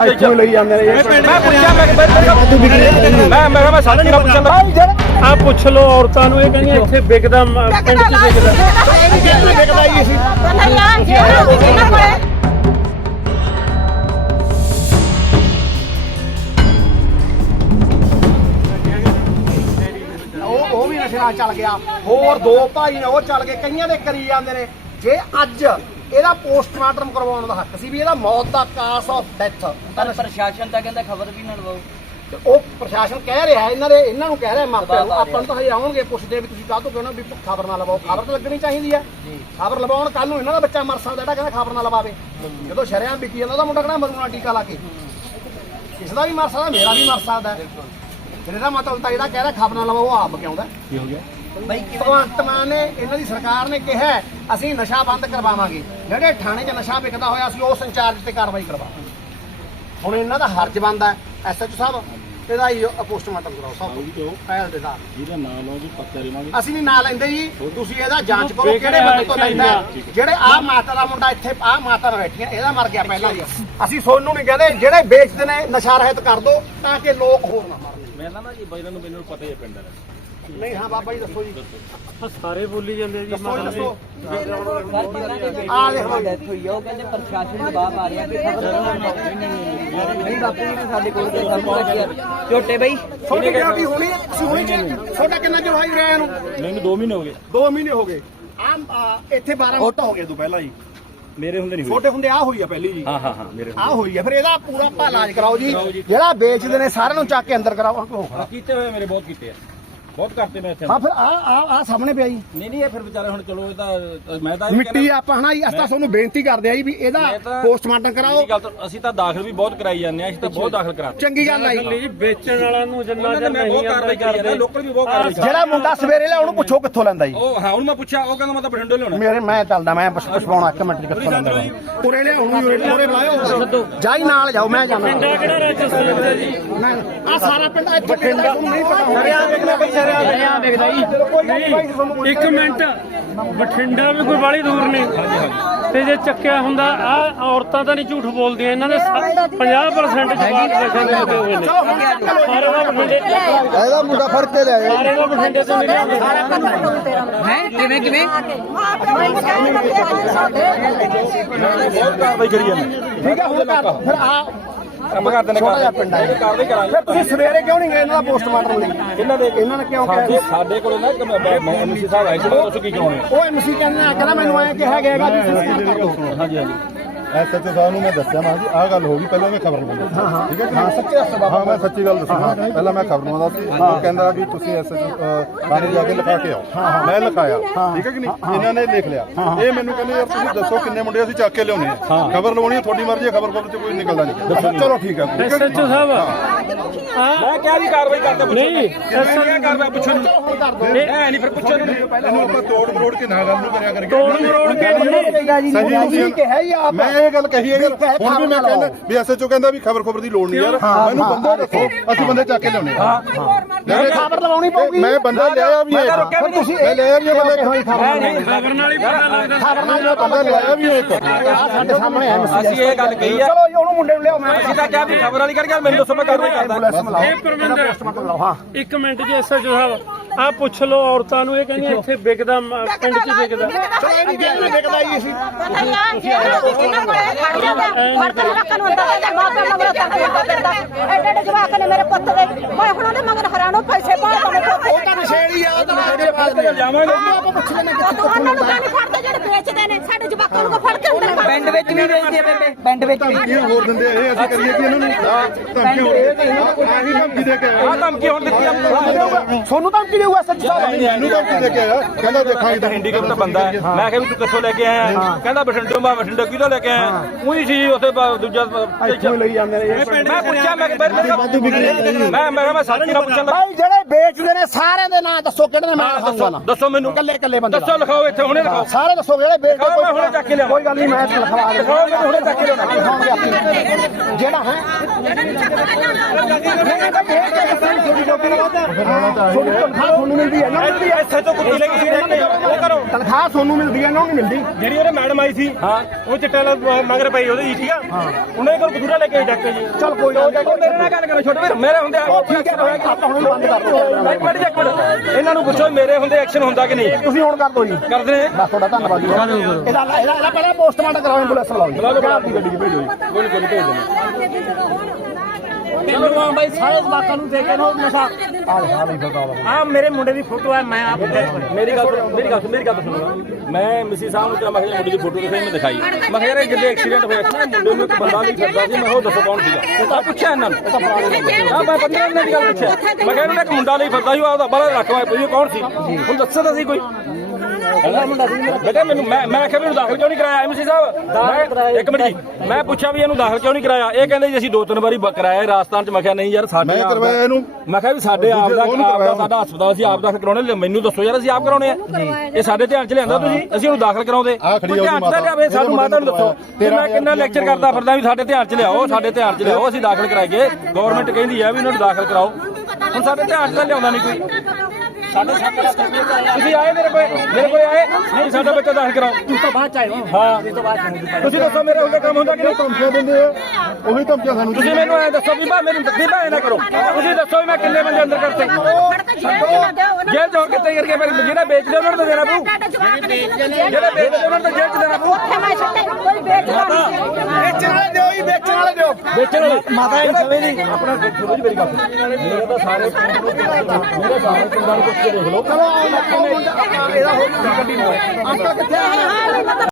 ਇੱਥੋਂ ਲਈ ਜਾਂਦੇ ਨੇ। ਮੈਂ ਪੁੱਛਿਆ ਮੈਂ ਮੈਂ ਮੈਂ ਕਿਹਾ ਮੈਂ ਸਾਡੀ ਨਾ ਪੁੱਛਿਆ? ਮੈਂ ਆ ਪੁੱਛ ਲਓ ਔਰਤਾਂ ਨੂੰ ਇਹ ਕਹਿੰਦੀਆਂ ਇੱਥੇ ਵਿਕਦਾ ਮ- ਪਿੰਡ 'ਚ ਵਿਕਦਾ। ਵਿਕਦਾ ਹੀ ਸੀ ਉਹ ਉਹ ਵੀ ਨਸ਼ੇ ਨਾਲ ਚੱਲ ਗਿਆ। ਹੋਰ ਦੋ ਭਾਈ ਨੇ ਉਹ ਚੱਲ ਗਏ। ਕਈਆਂ ਦੇ ਕਰੀ ਜਾਂਦੇ ਨੇ। ਜੇ ਅੱਜ ਇਹਦਾ ਪੋਸਟਮਾਰਟਮ ਕਰਵਾਉਣ ਦਾ ਹੱਕ ਸੀ ਵੀ ਇਹਦਾ ਮੌਤ ਦਾ ਕਾਸ ਆਫ ਡੈਥ ਪਰ ਪ੍ਰਸ਼ਾਸਨ ਤਾਂ ਕਹਿੰਦਾ ਖਬਰ ਵੀ ਨਾ ਲਵਾਓ ਤੇ ਉਹ ਪ੍ਰਸ਼ਾਸਨ ਕਹਿ ਰਿਹਾ ਇਹਨਾਂ ਦੇ ਇਹਨਾਂ ਨੂੰ ਕਹਿ ਰਿਹਾ ਮਾਪਿਆਂ ਨੂੰ ਆਪਾਂ ਨੂੰ ਤਾਂ ਹਜੇ ਆਉਣਗੇ ਪੁੱਛਦੇ ਵੀ ਤੁਸੀਂ ਕਾਹ ਤੋਂ ਕਹਿੰਦੇ ਵੀ ਖਬਰ ਨਾ ਲਵਾਓ ਖਬਰ ਤਾਂ ਲੱਗਣੀ ਚਾਹੀਦੀ ਆ ਖਬਰ ਲਵਾਉਣ ਕੱਲ ਨੂੰ ਇਹਨਾਂ ਦਾ ਬੱਚਾ ਮਰ ਸਕਦਾ ਜਿਹੜਾ ਕਹਿੰਦਾ ਖਬਰ ਨਾ ਲਵਾਵੇ। ਜਦੋਂ ਸ਼ਰਿਆਂ ਵਿਕੀ ਜਾਂਦਾ ਉਹਦਾ ਮੁੰਡਾ ਕਹਿੰਦਾ ਮਰੂਣਾ ਟੀਕਾ ਲਾ ਕੇ। ਕਿਸੇ ਦਾ ਵੀ ਮਰ ਸਕਦਾ ਮੇਰਾ ਵੀ ਮਰ ਸਕਦਾ। ਫਿਰ ਇਹਦਾ ਮਤਲਬ ਤਾਂ ਇਹਦਾ ਕਹਿ ਰਿਹਾ ਖਬਰ ਨਾ ਲਵਾਓ ਉਹ ਆਪ ਕਿਉਂਦਾ ਕੀ ਹੋ ਗਿਆ? ਭਗਵੰਤ ਮਾਨ ਨੇ ਇਹਨਾਂ ਦੀ ਸਰਕਾਰ ਨੇ ਕਿਹਾ ਅਸੀਂ ਨਸ਼ਾ ਬੰਦ ਕਰਵਾਵਾਂਗੇ। ਜਿਹੜੇ ਥਾਣੇ 'ਚ ਨਸ਼ਾ ਵਿਕਦਾ ਹੋਇਆ ਅਸੀਂ ਉਸ ਇੰਚਾਰਜ ਤੇ ਕਾਰਵਾਈ ਕਰਵਾਵਾਂਗੇ। ਹੁਣ ਇਹਨਾਂ ਦਾ ਹਰਜ ਬੰਦਾ ਐਸਐਚ ਸਾਹਿਬ ਇਹਦਾ ਹੀ ਪੋਸਟਮਾਰਟਮ ਕਰਾਓ ਸਭ ਪਹਿਲ ਦੇ ਦਾ ਜਿਹਦਾ ਨਾਮ ਲਓ ਜੀ ਪੱਕਾ ਰਿਵਾਂਗੇ। ਅਸੀਂ ਨਹੀਂ ਨਾਂ ਲੈਂਦੇ ਜੀ ਤੁਸੀਂ ਇਹਦਾ ਜਾਂਚ ਕਰੋ ਕਿਹੜੇ ਬੰਦੇ ਤੋਂ ਲੈਂਦਾ। ਜਿਹੜੇ ਆਹ ਮਾਤਾ ਦਾ ਮੁੰਡਾ ਇੱਥੇ ਆਹ ਮਾਤਾ ਨਾਲ ਬੈਠੀਆਂ ਇਹਦਾ ਮਰ ਗਿਆ ਪਹਿਲਾਂ ਅਸੀਂ ਸੋਨੂੰ ਨਹੀਂ ਕਹਿੰਦੇ ਜਿਹੜੇ ਵੇਚਦੇ ਨੇ ਨਸ਼ਾ ਰਹਿਤ ਕਰ ਦੋ ਤਾਂ ਕਿ ਲੋਕ ਹੋਰ ਨਾ ਮਰਨ। ਮੈਂ ਨਾ ਜੀ ਬਾਈ ਨੂੰ ਮੈਨੂੰ ਪਤਾ ਹੀ ਹੈ ਪਿੰਡ ਦਾ ਨਹੀਂ ਹਾਂ ਬਾਬਾ ਜੀ ਦੱਸੋ ਜੀ। ਸਾਰੇ ਬੋਲੀ ਜਾਂਦੇ ਜੀ ਦੱਸੋ ਜੀ ਦੱਸੋ। ਆਹ ਦੇਖ ਲਓ। ਡੈਥ ਹੋਈ ਆ ਉਹ ਕਹਿੰਦੇ ਪ੍ਰਸ਼ਾਸਨ ਜਵਾਬ ਆ ਰਿਹਾ ਕਿ ਖਬਰ ਨਹੀਂ ਬਾਪੂ ਜੀ ਨੇ ਸਾਡੇ ਕੋਲ ਤੇ ਸਾਨੂੰ ਲੱਗਿਆ ਝੋਟੇ ਬਈ। ਤੁਹਾਡੀ ਡਿਊਟੀ ਹੋਣੀ ਹੈ, ਤੁਸੀਂ ਹੋਣੀ ਚਾਹੀਦੀ ਤੁਹਾਡਾ ਕਿੰਨਾ ਚਿਰ ਹੋਈ ਰਿਹਾ ਇਹਨੂੰ ਮੈਨੂੰ 2 ਮਹੀਨੇ ਹੋ ਗਏ। 2 ਮਹੀਨੇ ਹੋ ਗਏ। ਆਮ ਆ, ਇੱਥੇ 12 ਫੁੱਟ ਹੋ ਗਏ ਤੋਂ ਪਹਿਲਾਂ ਜੀ। ਮੇਰੇ ਹੁੰਦੇ ਨਹੀਂ ਹੋਏ। ਛੋਟੇ ਹੁੰਦੇ ਆ ਹੋਈ ਆ ਪਹਿਲੀ ਜੀ। ਹਾਂ ਹਾਂ ਹਾਂ ਮੇਰੇ ਆ ਹੋਈ ਆ ਫਿਰ ਇਹਦਾ ਪੂਰਾ ਆਪਾਂ ਇਲਾਜ ਕਰਾਓ ਜੀ। ਜਿਹੜਾ ਵੇਚਦੇ ਨੇ ਸਾਰਿਆਂ ਨੂੰ ਚੱਕ ਕੇ ਅੰਦਰ ਕਰਾਓ। ਕੀਤੇ ਹੋਏ ਮੇਰੇ ਬਹੁਤ ਕੀਤੇ ਆ। ਬਹੁਤ ਕਰਤੇ ਮੈਂ ਇੱਥੇ ਹਾਂ ਫਿਰ ਆ ਆ ਆ ਸਾਹਮਣੇ ਪਿਆ ਜੀ। ਨਹੀਂ ਨਹੀਂ ਇਹ ਫਿਰ ਵਿਚਾਰੇ ਹੁਣ ਚਲੋ ਇਹ ਤਾਂ ਮੈਂ ਤਾਂ ਮਿੱਟੀ ਆਪਾਂ ਹਨਾ ਜੀ ਅਸੀਂ ਤਾਂ ਤੁਹਾਨੂੰ ਬੇਨਤੀ ਕਰਦੇ ਆ ਜੀ ਵੀ ਇਹਦਾ ਪੋਸਟਮਾਰਟਮ ਕਰਾਓ। ਗੱਲ ਤਾਂ ਅਸੀਂ ਤਾਂ ਦਾਖਲ ਵੀ ਬਹੁਤ ਕਰਾਈ ਜਾਂਦੇ ਆ ਅਸੀਂ ਤਾਂ ਬਹੁਤ ਦਾਖਲ ਕਰਾਤੇ। ਚੰਗੀ ਗੱਲ ਆ ਜੀ। ਜੀ ਵੇਚਣ ਵਾਲਾ ਨੂੰ ਜਿੰਨਾ ਉਹਨਾਂ ਚਿਰ ਨੇ ਮੈਂ ਬਹੁਤ ਨਹੀਂ ਕਾਰਵਾਈ ਅੰਦਰ ਕਰੀ ਜਾਂਦਾ ਲੋਕਲ ਵੀ ਬਹੁਤ ਕਾਰਵਾਈ ਕਰ ਜਿਹੜਾ ਮੁੰਡਾ ਸਵੇਰੇ ਲਿਆ ਉਹਨੂੰ ਪੁੱਛੋ ਕਿੱਥੋਂ ਲੈਂਦਾ ਜੀ। ਉਹ ਹਾਂ ਉਹਨੂੰ ਮੈਂ ਪੁੱਛਿਆ ਉਹ ਕਹਿੰਦਾ ਮੈਂ ਤਾਂ ਬਠਿੰਡੇ ਲਿਆਉਣਾ। ਮੇਰੇ ਮੈਂ ਚੱਲਦਾ ਮੈਂ ਪੁੱਛ ਪੁੱਛਵਾਉਣਾ ਇੱਕ ਮਿੰਟ ਕਿੱਥੋਂ ਲੈਂਦਾ। ਉਰੇ ਲਿਆ ਹੁਣ ਉਰੇ ਉਰੇ ਬੁਲਾਇਓ ਜਾਈ ਨਾਲ ਜਾਓ ਮੈਂ ਜਾਣਾ। ਪਿੰਡਾ ਕਿਹੜਾ ਰਾਜਸਥਾਨ ਦਾ ਜੀ? ਆ ਸਾਰਾ ਪਿੰਡ ਇੱਥੇ ਨਹੀਂ ਪਤਾ ਸਰਿਆ ਵੇਖਣਾ ਸਰਿਆ ਵੇਖਦਾ ਜੀ। ਇੱਕ ਮਿੰਟ ਬਠਿੰਡਾ ਵੀ ਕੋਈ ਬਾਲੀ ਦੂਰ ਨਹੀਂ। ਤੇ ਜੇ ਚੱਕਿਆ ਹੁੰਦਾ ਆ ਔਰਤਾਂ ਤਾਂ ਨਹੀਂ ਝੂਠ ਬੋਲਦੀਆਂ ਇਹਨਾਂ ਦੇ 50% ਜਵਾਬ ਨਸ਼ੇ ਦੇ ਲੱਗੇ ਹੋਏ ਨੇ। ਸਾਰੇ ਦਾ ਬਠਿੰਡੇ ਇਹਦਾ ਮੁੰਡਾ ਫੜ ਕੇ ਲਿਆ ਸਾਰੇ ਦਾ ਬਠਿੰਡੇ ਤੋਂ ਨਹੀਂ ਆਉਂਦੇ ਹੈ? ਕਿਵੇਂ ਕਿਵੇਂ? ਬਹੁਤ ਕਾਰਵਾਈ ਕਰੀ ਜਾਂਦੇ ਠੀਕ ਹੈ ਹੁਣ ਕਰ। ਫਿਰ ਆ ਕੰਮ ਕਰਦੇ ਨੇ ਛੋਟਾ ਜਿਹਾ ਪਿੰਡ ਹੈ। ਕਾਰਵਾਈ ਕਰਾਂਗੇ ਫਿਰ ਤੁਸੀਂ ਸਵੇਰੇ ਕਿਉਂ ਨਹੀਂ ਗਏ ਇਹਨਾਂ ਦਾ ਪੋਸਟਮਾਰਟਮ ਲਈ? ਇਹਨਾਂ ਦੇ ਇਹਨਾਂ ਨੇ ਕਿਉਂ ਸਾਡੇ ਕਿਹਾ? ਸਾਡੇ ਕੋਲ ਨਾ ਇੱਕ ਐਮਸੀ ਸਾਹਿਬ ਆਏ ਸੀ ਉਹ ਦੱਸੋ ਕੀ ਕਰਾਉਣੇ ਉਹ ਐਮਸੀ ਕਹਿੰਦਾ ਕਹਿੰਦਾ ਮੈਨੂੰ ਐ ਕਿਹਾ ਗਿਆ ਹੈਗਾ ਵੀ ਤੁਸੀਂ ਕਰ ਦਿਓ। ਹਾਂਜੀ ਹਾਂਜੀ। ਐਸਐਚਓ ਸਾਹਿਬ ਨੂੰ ਮੈਂ ਦੱਸਿਆ ਮੈਂ ਜੀ ਆਹ ਗੱਲ ਹੋ ਗਈ ਪਹਿਲਾਂ ਮੈਂ ਖਬਰ ਲਵਾਉਂਦਾ ਹਾਂ ਹਾਂ। ਠੀਕ ਹੈ ਹਾਂ ਸੱਚੇ ਦੱਸੋ ਬਾਬਾ ਹਾਂ ਮੈਂ ਸੱਚੀ ਗੱਲ ਦੱਸਣਾ ਪਹਿਲਾਂ ਮੈਂ ਖਬਰ ਲਵਾਉਂਦਾ ਸੀ ਉਹ ਕਹਿੰਦਾ ਵੀ ਤੁਸੀਂ ਐਸਐਚਓ ਥਾਣੇ ਜਾ ਕੇ ਲਿਖਾ ਕੇ ਆਓ। ਮੈਂ ਲਿਖਾਇਆ। ਠੀਕ ਹੈ ਕਿ ਨਹੀਂ? ਇਹਨਾਂ ਨੇ ਲਿਖ ਲਿਆ। ਇਹ ਮੈਨੂੰ ਕਹਿੰਦੇ ਯਾਰ ਤੁਸੀਂ ਦੱਸੋ ਕਿੰਨੇ ਮੁੰਡੇ ਅਸੀਂ ਚੱਕ ਕੇ ਲਿਆਉਣੇ ਆ। ਖਬਰ ਲਵਾਉਣੀ ਹੈ ਤੁਹਾਡੀ ਮਰਜ਼ੀ ਹੈ ਖਬਰ ਖਬਰ ਚ ਕੋਈ ਨਿਕਲਦਾ ਨਹੀਂ। ਚਲੋ ਠੀਕ ਹੈ ਠੀਕ ਹੈ ਐਸਐਚਓ ਸਾਹਿਬ। ਮੈਂ ਕਿਹਾ ਵੀ ਕਾਰਵਾਈ ਕਰਦੇ ਪੁੱਛੋ। ਨਹੀਂ ਐਸਐਚਓ ਕੀ ਕਾਰਵਾਈ ਪੁੱਛੋ। ਨਹੀਂ ਐ ਨਹੀਂ ਫਿਰ ਪੁੱਛੋ ਨਹੀਂ ਇਹਨੂੰ ਆਪਾਂ ਤੋੜ ਮਰੋੜ ਕੇ ਨਾ ਗੱਲ ਨੂੰ ਕਰਿਆ ਕਰੀਏ। ਤੋੜ ਮਰੋੜ ਕੇ ਨਹੀਂ ਸਹੀ ਤੁਸੀਂ ਕਿਹਾ ਹੀ। ਆਪ ਮੈਂ ਇਹ ਗੱਲ ਕਹੀ ਹੈ ਯਾਰ। ਹੁਣ ਵੀ ਮੈਂ ਕਹਿੰਦਾ ਵੀ ਐਸਐਚਓ ਕਹਿੰਦਾ ਵੀ ਖਬਰ ਖਬਰ ਦੀ ਲੋੜ ਨਹੀਂ ਯਾਰ। ਮੈਨੂੰ ਬੰਦਾ ਦੱਸੋ ਅਸੀਂ ਬੰਦੇ ਚੱਕ ਕੇ ਲਿਆਉਣੇ ਆ। ਖਬਰ ਲਵਾਉਣੀ ਪਊਗੀ। ਮੈਂ ਬੰਦਾ ਲਿਆਇਆ ਵੀ ਹੈ। ਤੁਸੀਂ ਮੈਂ ਲਿਆਇਆ ਵੀ ਹੈ ਬੰਦਾ ਖਬਰ ਨਾਲ ਹੀ ਪਤਾ ਲੱਗਦਾ ਖਬਰ ਨਾਲ ਬੰਦਾ ਲਿਆਇਆ ਵੀ ਹੈ ਇੱਕ। ਸਾਡੇ ਸਾਹਮਣੇ ਐਮਸੀ ਅਸੀਂ ਇਹ ਗੱਲ ਕਹੀ ਆ ਚਲੋ ਉਹਨੂੰ ਮੁੰਡੇ ਨੂੰ ਲਿਆਓ ਮੈਂ ਅਸੀਂ ਤਾਂ ਕਿਹਾ ਵੀ ਖਬਰ ਵਾਲੀ ਕਰਕੇ ਮੈਨੂੰ ਦੱਸੋ ਮੈਂ ਕਰਦਾ ਇਹ ਪਰਮਿੰਦਰ ਹਾਂ। ਇੱਕ ਮਿੰਟ ਜੀ ਐਸਐਚਓ ਸਾਹਿਬ। ਆ ਪੁੱਛ ਲਓ ਔਰਤਾਂ ਨੂੰ ਇਹ ਕਹਿੰਦੀਆਂ ਇੱਥੇ ਵਿਕਦਾ ਮ- ਪਿੰਡ 'ਚ ਵਿਕਦਾ। ਚਲੋ ਇਹ ਨਹੀਂ ਦੇਖਦਾ ਜੀ ਅਸੀਂ ਮੇਰੇ ਪੁੱਤ ਦੇ। ਮੈਂ ਹੁਣ ਉਹਦੇ ਮਗਰ ਹਰਾਣੋ ਪੈਸੇ ਬਾਹਰ ਤੋਂ ਉਹ ਤਾਂ ਨਸ਼ੇੜੀ ਆ ਉਹ ਤਾਂ ਨਸ਼ੇੜੀ ਬਾਤ ਜਾਵਾਂਗੇ। ਆਪਾਂ ਪੁੱਛ ਲੈਣੇ ਉਹਨਾਂ ਨੂੰ ਕਾਹਨੂੰ ਫੜਦੇ ਜਿਹੜੇ ਵੇਚਦੇ ਨੇ ਸਾਡੇ ਜਵਾਕਾਂ ਨੂੰ ਫੜ ਕੇ ਅੰਦਰ ਪਿੰਡ ਵਿੱਚ ਵੀ ਵੇਚਦੇ ਆ ਬੇਬੇ। ਪਿੰਡ ਵਿੱਚ ਵੀ। ਧਮਕੀਆਂ ਹੋਰ ਦਿੰਦੇ ਆ, ਇਹ ਅਸੀਂ ਕਰੀਏ ਕਿ ਇਹਨਾਂ ਨੂੰ ਧਮਕੀ ਹੋਰ ਆਹੀ ਧਮਕੀ ਦੇ ਕੇ ਆ ਧਮਕੀ ਹੁਣ ਦਿੱਤੀ ਆ। ਸੋਨੂੰ ਤਾਂ ਕੀ ਦੇਊਗਾ ਸੱਚ ਸਾਹਿਬ ਇਹਨੂੰ ਧਮਕੀ ਦੇ ਕੇ ਆਇਆ। ਕਹਿੰਦਾ ਦੇਖਾਂਗੇ ਤਾਂ ਹੈਂਡੀਕੈਪ ਦਾ ਬੰਦਾ ਹੈ। ਮੈਂ ਕਿਹਾ ਵੀ ਤੂੰ ਕਿੱਥੋਂ ਲੈ ਕੇ ਆਇਆ? ਕਹਿੰਦਾ ਬਠਿੰਡੋਂ ਮੈਂ ਬਠਿੰਡੋਂ ਕਿਹਦੋਂ ਲੈ ਕੇ ਆਇਆ? ਉਹੀ ਸੀ ਉੱਥੇ ਬ- ਦੂਜਾ ਇੱਥੋਂ ਲਈ ਜਾਂਦੇ ਨੇ। ਮੈਂ ਪੁੱਛਿਆ ਮੈਂ ਮੈਂ ਮੈਂ ਮੈਂ ਕਿਹਾ ਮੈਂ ਸਾਡੀ ਨਾ ਪੁੱਛਣ ਲੱਗਾ? ਭਾਈ ਜਿਹੜੇ ਵੇਚਦੇ ਨੇ ਸਾਰਿਆਂ ਦੇ ਨਾਂ ਦੱਸੋ ਕਿਹੜੇ ਨੇ? ਮੈਂ ਦੱਸੂਗਾ ਨਾ। ਦੱਸੋ ਮੈਨੂੰ। ਕੱਲੇ ਕੱਲੇ ਬੰਦੇ ਦੱਸੋ ਲਿਖਾਓ ਇੱਥੇ ਹੁਣੇ ਲਿਖਾਓ। ਸਾਰੇ ਦੱਸੋ ਜਿਹੜੇ ਵੇਚਦੇ ਚੱਕ ਕੇ ਲਿਆਵਾਂ। ਕੋਈ ਗੱਲ ਨਹੀਂ ਮੈਂ ਲਿਖਵਾ ਦੇ ਲਿਖਾਓ, ਮੈਂ ਹੁਣੇ ਚੱਕ ਕੇ ਲਿਆਵਾਂ। ਲਿਖਾਉਂਗੇ ਆਪੇ। ਜਿਹੜਾ ਹੈ ਡਿਊਟੀ ਲਵਾਉਂਦੇ ਤੁਹਾਡੀ ਤਨਖਾਹ ਤੁਹਾਨੂੰ ਮਿਲਦੀ ਹੈ ਨੂੰ ਮਿਲਦੀ ਹੈ। ਐਸੇ ਤੋਂ ਕੁੱਤੀ ਲੈ ਕੇ। ਡੱਕੇ ਉਹ ਕਰੋ। ਤਨਖਾਹ ਤੁਹਾਨੂੰ ਮਿਲਦੀ ਹੈ ਨੂੰ ਨਹੀਂ ਮਿਲਦੀ। ਜਿਹੜੀ ਉਹਨੇ ਮੈਡਮ ਆਈ ਸੀ ਹਾਂ। ਉਹ ਚਿੱਟੇ ਵਾਲਾ ਮਗਰ ਪਈ ਉਹਦੇ ਜੀ ਠੀਕ ਆ? ਉਹਨਾਂ ਦੇ ਕੋਲ ਕਦੂਰਾ ਲੈ ਕੇ ਡੱਕੇ ਜੀ। ਚਲ ਕੋਈ ਨਾ ਮੇਰੇ ਨਾਲ ਗੱਲ ਕਰੋ ਛੋਟੇ ਵੀਰ ਮੇਰੇ ਹੁੰਦੇ ਠੀਕ ਹੈ ਆਪਾਂ ਹੁਣ ਬੰਦ ਕਰ ਦਿਓ ਭਾਈ ਪੜ ਜਾ ਇੱਕ ਮਿੰਟ। ਇਹਨਾਂ ਨੂੰ ਪੁੱਛੋ ਮੇਰੇ ਹੁੰਦੇ ਐਕਸ਼ਨ ਹੁੰਦਾ ਕਿ ਨਹੀਂ? ਤੁਸੀਂ ਹੁਣ ਕਰ ਦਿਓ ਜੀ। ਕਰਦੇ ਨੇ? ਬਸ ਤੁਹਾਡਾ ਧੰਨਵਾਦ ਜੀ। ਇਹਦਾ ਇਹਦਾ ਪਹਿਲਾਂ ਪੋਸਟਮਾਰਟਮ ਕਰਾਓ ਐਂਬੂਲੈਂਸ ਲਾਓ ਜੀ। ਗੱਡੀ ਭੇਜੋ ਜੀ। ਕੋਈ ਨਹੀਂ ਕੋਈ ਨਹੀਂ ਭੇਜ ਦੇਣਾ ਚਲੋ ਬਾਈ ਸਾਰੇ ਜਵਾਕਾਂ ਨੂੰ ਦੇ ਕੇ ਨੋ ਨਸ਼ਾ। ਆ ਮੇਰੇ ਮੁੰਡੇ ਦੀ ਫੋਟੋ ਹੈ ਮੈਂ ਆਪ ਮੇਰੀ ਗੱਲ ਸੁਣੋ, ਮੇਰੀ ਗੱਲ ਸੁਣੋ, ਮੇਰੀ ਗੱਲ ਸੁਣੋ। ਮੈਂ ਮਿਸੀ ਸਾਹਿਬ ਨੂੰ ਕਿਹਾ ਮੈਂ ਮੁੰਡੇ ਦੀ ਫੋਟੋ ਦਿਖਾਈ ਮੈਂ ਦਿਖਾਈ। ਮੈਂ ਕਿਹਾ ਯਾਰ ਇਹ ਜਿੱਦੇ ਐਕਸੀਡੈਂਟ ਹੋਇਆ ਸੀ ਨਾ ਮੁੰਡੇ ਨੂੰ ਇੱਕ ਬੰਦਾ ਨਹੀਂ ਫਿਰਦਾ ਸੀ ਮੈਂ ਉਹ ਦੱਸੋ ਕੌਣ ਸੀਗਾ? ਤਾਂ ਪੁੱਛਿਆ ਇਹਨਾਂ ਨੂੰ ਹਾਂ ਮੈਂ 15 ਦਿਨਾਂ ਦੀ ਗੱਲ ਪੁੱਛਿਆ। ਮੈਂ ਕਿਹਾ ਇਹਨਾਂ ਇੱਕ ਮੁੰਡਾ ਨਹੀਂ ਫਿਰਦਾ ਸੀ ਉਹ ਆਪਦਾ ਬਾਹਰ ਰੱਖ ਵਾਏ ਕੌਣ ਸੀ? ਹੁਣ ਦੱਸੋ ਤਾਂ ਸੀ ਕੋਈ। ਬੇਟਾ ਮੈਨੂੰ ਮੈਂ ਮੈਂ ਕਿਹਾ ਵੀ ਇਹਨੂੰ ਦਾਖਲ ਕਿਉਂ ਨਹੀਂ ਕਰਾਇਆ ਐਮਸੀ ਸਾਹਿਬ? ਮੈਂ- ਇੱਕ ਮਿੰਟ ਜੀ। ਮੈਂ ਪੁੱਛਿਆ ਵੀ ਇਹਨੂੰ ਦਾਖਲ ਕਿਉਂ ਨਹੀਂ ਕਰਾਇਆ? ਇਹ ਕਹਿੰਦੇ ਜੀ ਅਸੀਂ ਦੋ ਤਿੰਨ ਵਾਰੀ ਬ- ਕਰਾਇਆ ਰਾਜਸਥਾਨ ਚ। ਮੈਂ ਕਿਹਾ ਨਹੀਂ ਯਾਰ ਸਾਡੇ ਮੈਂ ਆਪ ਦਾ- ਕਰਵਾਇਆ ਇਹਨੂੰ। ਮੈਂ ਕਿਹਾ ਵੀ ਸਾਡੇ ਆਪ ਦਾ ਉਹਨੂੰ ਆਪ ਦਾ ਕਰਵਾਇਆ ਸਾਡਾ ਹਸਪਤਾਲ ਅਸੀਂ ਆਪ ਦਾਖਲ ਕਰਾਉਣੇ। ਲੈ ਮੈਨੂੰ ਦੱਸੋ ਯਾਰ ਅਸੀਂ ਆਪ ਕਰਾਉਣੇ ਆ। ਇਹ ਸਾਡੇ ਧਿਆਨ ਚ ਲਿਆਂਦਾ ਤੁਸੀਂ? ਅਸੀਂ ਉਹਨੂੰ ਦਾਖਲ ਕਰਾਉਂਦੇ। ਆਹ ਖੜੀ ਆ ਉਹਦੀ ਧਿਆਨ ਚ ਤਾਂ ਮਾਤਾ। ਲਿਆਵੇ ਸਾਨੂੰ ਮਾਤਾ ਨੂੰ ਦੱਸੋ। ਤੇ ਮੈਂ ਕਿੰਨਾ ਲੈਕਚਰ ਕਰਦਾ ਫਿਰਦਾ ਵੀ ਸਾਡੇ ਧਿਆਨ ਚ ਲਿਆਓ ਸਾਡੇ ਧਿਆਨ ਚ ਲਿਆਓ ਅਸੀਂ ਦਾਖਲ ਕਰਾਈਏ। ਗਵਰਨਮੈਂਟ ਕਹਿੰਦੀ ਆ ਵੀ ਇਹਨਾਂ ਨੂੰ ਦਾਖਲ ਕਰਾਓ। ਹੁਣ ਸਾਡੇ ਧਿਆਨ ਚ ਤਾਂ ਲਿਆਉਂਦਾ ਨਹੀਂ ਕੋਈ। ਤੁਸੀਂ ਆਏ ਮੇਰੇ ਕੋਲ ਮੇਰੇ ਕੋਲ ਆਏ। ਨਹੀਂ ਸਾਡਾ ਬੱਚਾ ਦਾਖਲ ਕਰਾਓ। ਤੂੰ ਤਾਂ ਬਾਅਦ ਚ ਆਏ ਹੋ। ਹਾਂ। ਤੁਸੀਂ ਦੱਸੋ ਮੇਰੇ ਹੁੰਦੇ ਕੰਮ ਹੁੰਦਾ ਕਿ ਨਹੀਂ ਧਮਕੀਆਂ ਦਿੰਦੇ ਆ। ਉਹੀ ਧਮਕੀਆਂ ਸਾਨੂੰ ਤੁਸੀਂ ਮੈਨੂੰ ਐ ਦੱਸੋ ਵੀ ਬਾ ਮੈਨੂੰ ਬੀਬਾ ਐ ਨਾ ਕਰੋ। ਤੁਸੀਂ ਦੱਸੋ ਵੀ ਮੈਂ ਕਿੰਨੇ ਬੰਦੇ ਅੰਦਰ ਕਰਤੇ। ਜੇਲ੍ਹ ਚੋਂ ਕਿੱਥੇ ਕਰਕੇ ਫਿਰ ਜਿਹੜਾ ਵੇਚਦੇ ਉਹਨਾਂ ਨੂੰ ਤਾਂ ਦੇਣਾ ਪਊ। ਜਿਹੜੇ ਵੇਚਦੇ ਉਹਨਾਂ ਨੂੰ ਤਾਂ ਜੇਲ੍ਹ ਚ ਦੇਣਾ ਪਊ। ਵਾਲੇ ਦਿਓ। ਜੀ ਵੇਚਣ ਵਾਲੇ ਦਿਓ। ਵੇਚਣ ਵਾਲੇ। ਮਾਤਾ ਇਹ ਸਮਝ ਨਹੀਂ ਆਪਣਾ ਦੇਖੋ ਜੀ ਮੇਰੀ ਗੱਲ। ਮੇਰੇ ਤਾਂ ਸਾਰੇ ਪਿੰਡ ਨੂੰ ਮੇਰੇ ਸਾਰੇ ਪਿੰਡਾਂ ਨੂੰ ਪੁੱਛ ਕੇ ਦੇਖ ਲਓ। ਚਲੋ ਇਹਦਾ ਹੋ ਗੱਡੀ ਨੂੰ। ਅੰਕਲ ਕਿੱਥੇ ਆ?